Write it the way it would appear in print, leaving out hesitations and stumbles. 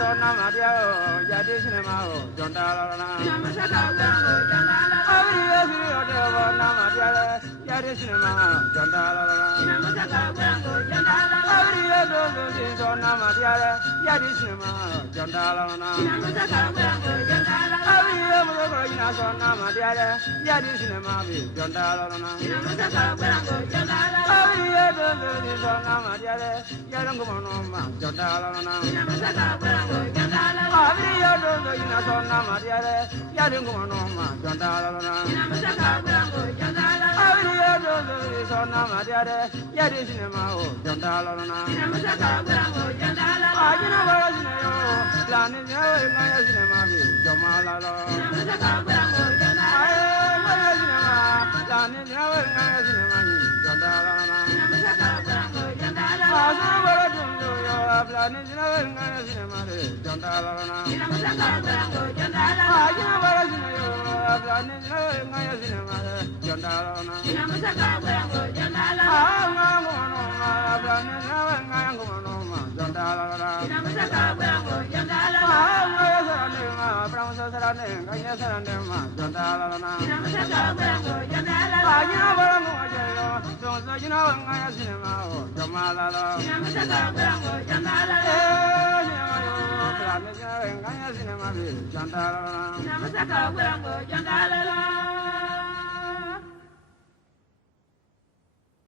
သောနာမတရားယတိရှင်မဟောဇွန်တာလာနာနမစကားကံကိုဇွန်တာလာအဝိရိယစီရောတေဘောနာမတရားယတိရှင်မဟောဇွန်တာလာနမစကားကံကိုဇွန်တာလာအဝိရိယတို့သူစီသောနာမတရားယတိရှင်မဟောဇွန်တာလာနာနမစကားကံကိုဇွန်တာလာအဝိရိယမသောကရဏသောနာမတရားယတိရှင်မဟောဇွန်တာလာနာနမစကားကံကိုဇွန်တာလာအဝိရိယတို့သူစီသောနာမတရားယရံကမနောမဇွန်တာလာနာနမစကားကံကိုဇွန်တာလာအဝိရိယတို့သူစီသောနာမတရားယရံကမနောမဇွန်တာလာနာနမစကားကံကိုဇွန်တာလာအဝိရိယတို့သူစီသောနာမတရားယတိရှင်မဟောဇွန်တာလာနာနမစကားကံကိုဇွန်တာလာအာကျနာဘာရှင်ယောလာနေမြေဝေငါယရှင်မပြီဇောမာလာလောနမစကားကံကိုဇွန်တာလာအာမယရှင်မလာနေမြေဝေငါယရှင်မပြီဇောတာလာနာနမစကားကံကိုဇွန်တာလာအာသဘောတုံယောလာနေမြေဝေငါယရှင်မပြီဇောတာလာနာနမစကားကံကိုဇွန်တာလာအာကျနာဘာရှင်ယောလာနေမြေဝေငါယရှင်မပြီဇောတာလာနာနမစကားကံကိုဇွန်တာလာအာငါမောနောလာနေမြေဝေငါယကိုနောမဇောတာလာနာနမစကားကံကိုဇွန်တာလာအာငါယဆရနေမှာပရမစဆရနေငါယဆရနေမှာဇောတာလာနာနမစကားကံကိုဇွန်တာလာအာကျနာဘာမောအကျေယောသောစကျနာငါယရှင်မဟောဇောမာလာလောနမစကားကံကိုဇွန်တာလာရှင်မယောပရမေငါယရှင်မပြီဇောတာလာနာနမစကားကံကိုဇွန်တာလာ